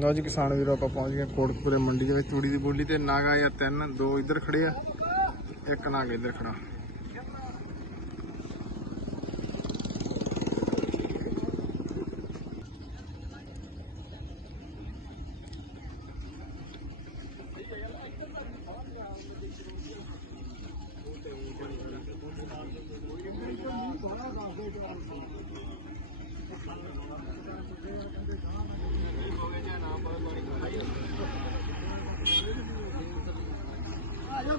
ਲਓ ਜੀ ਕਿਸਾਨ ਵੀਰੋ, ਆਪਾਂ ਪਹੁੰਚ ਗਏ ਕੋਟਕਪੁਰੇ ਮੰਡੀ ਦੇ ਵਿੱਚ ਤੂੜੀ ਦੀ ਬੋਲੀ ਤੇ ਨਾਗਾ ਜਾਂ ਤਿੰਨ, ਦੋ ਇੱਧਰ ਖੜੇ ਆ, ਇੱਕ ਨਾਗ ਇੱਧਰ ਖੜਾ।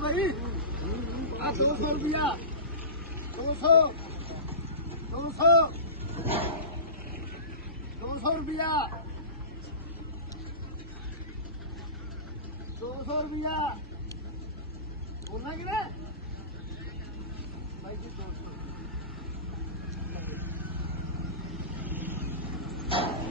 ਆਜੋ ਭਾਈ ਆ 200 ਰੁਪਿਆ 200 200 200 ਰੁਪਿਆ 200 ਰੁਪਿਆ ਬੋਲਣਾ ਕਿ ਨਾ ਭਾਈ ਜੀ 200 ਆ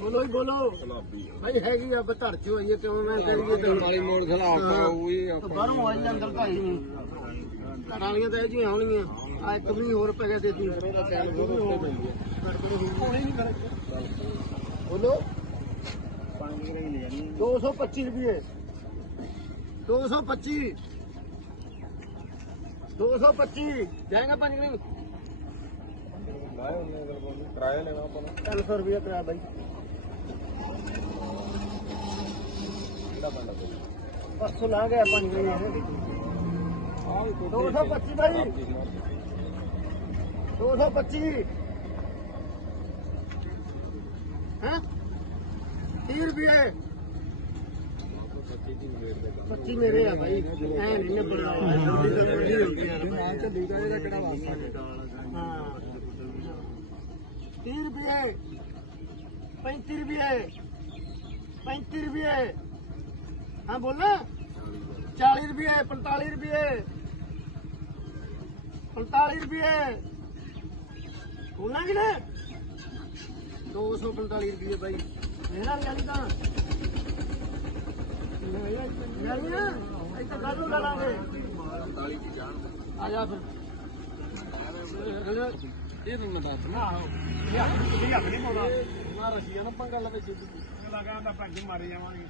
ਬੋਲੋ ਹੀ ਬੋਲੋ। ਭਾਈ ਹੈਗੀ ਆ ਬਧਰ ਚ ਹੋਈ ਹੈ ਕਿਉਂ ਮੈਂ ਕਰੀਏ ਤੇ। ਵਾਲੀ ਮੋੜ ਖਲਾ ਉਹੀ ਬਾਹਰੋਂ ਆਈ ਅੰਦਰ ਤਾਂ ਹੀ ਨਹੀਂ ਘਰ ਵਾਲੀਆਂ ਤਾਂ ਇਹ ਜੀ ਆਉਣਗੀਆਂ। ਆ ਇੱਕ ਵੀ ਹੋਰ ਪੈ ਗਿਆ ਦੇ ਦੀ ਬੋਲੋ 225 ਰੁਪਏ 225 225 ਜਾਏਗਾ ਪੰਜ ਗ੍ਰੀਨ ਕਿਰਾਇਆ ਲੈਣਾ ਆਪਾਂ ਨੂੰ। 300 ਰੁਪਏ ਕਰਾ ਬਾਈ। ਪਰਸੋਂ ਲਾ ਗਿਆ ਪੰਜ ਗ੍ਰੀਨ 225 ਭਾਈ 225 ਹਾਂ? 30 ਰੁਪਏ 25 ਮੇਰੇ ਆ ਭਾਈ ਐ ਨਹੀਂ ਨਿਬੜਦਾ ਜਲਦੀ ਤੋਂ ਜਲਦੀ ਹੋ ਗਈ ਯਾਰ ਚੱਲੀ ਦਾ ਇਹਦਾ ਕਿਹੜਾ ਵਾਸਤਾ ਹਾਂ 30 ਰੁਪਏ। 35 ਰੁਪਏ। 35 ਰੁਪਏ। ਹਾਂ ਬੋਲਣਾ 40 ਰੁਪਏ 45 ਰੁਪਏ। 45 ਰੁਪਏ। ਬੋਲਣਾ ਕਿ ਨਾ 245 ਰੁਪਏ ਬਾਈ। ਮੇਰਾ ਜਾਨੀ ਤਾਂ ਜਾਨੀ ਨਾ ਇੱਥੇ ਕਾਹਨੂੰ ਲਾ ਲਾਂਗੇ ਆ ਜਾ ਫਿਰ ਇਹ ਨੂੰ ਦੱਸ ਨਾ ਇਹ ਇਹ ਆਪਣੀ ਮੋੜਾ ਨਾ ਰਸੀਆ ਨਾ ਪੰਗਾ ਲਵੇ ਜਿੱਦ ਲਗਾ ਤਾਂ ਭੱਜ ਮਾਰੇ ਜਾਵਾਂਗੇ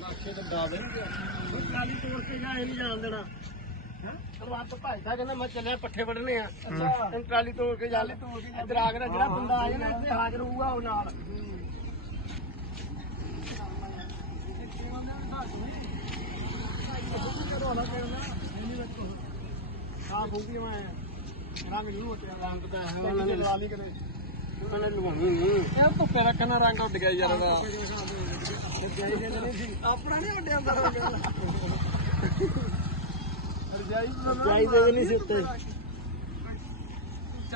ਨਾਖੇ ਤੇ ਡਾ ਦੇਣਗੇ ਕਾਲੀ ਤੋੜ ਕੇ ਜਾ ਇਹ ਨਹੀਂ ਜਾਣ ਦੇਣਾ ਹੈ ਪਰਵਾਤ ਕਹਿੰਦਾ ਮੈਂ ਚੱਲਿਆ ਪੱਠੇ ਵੱਢਣੇ ਆ ਟਰਾਲੀ ਤੋੜ ਕੇ ਜਾ ਲੈ ਇੱਧਰ ਆ ਕੇ ਜਿਹੜਾ ਬੰਦਾ ਆ ਜਾਣਾ ਇੱਥੇ ਹਾਜ਼ਰ ਹੋਊਗਾ ਉਹ ਨਾਲ ਹਾਂ ਬੂਗੀ ਮੈਂ ਇਹਨਾਂ ਮੈਨੂੰ ਹੋਟਿਆ ਰੰਗ ਦਾ ਹੈ ਉਹਨਾਂ ਨੇ ਲਵਾ ਲਈ ਕਦੇ ਉਹਨਾਂ ਨੇ ਲਵਾਉਣੀ ਨਹੀਂ ਇਹ ਧੁੱਪੇ ਰੱਖਣਾ ਰੰਗ ਉੱਡ ਗਿਆ ਯਾਰ ਦਾ ਆਪਣਾ ਨਹੀਂ ਵੱਡਿਆਂ ਦਾ ਰਜਾਈ ਦੇ ਨਹੀਂ ਸੀ ਉੱਤੇ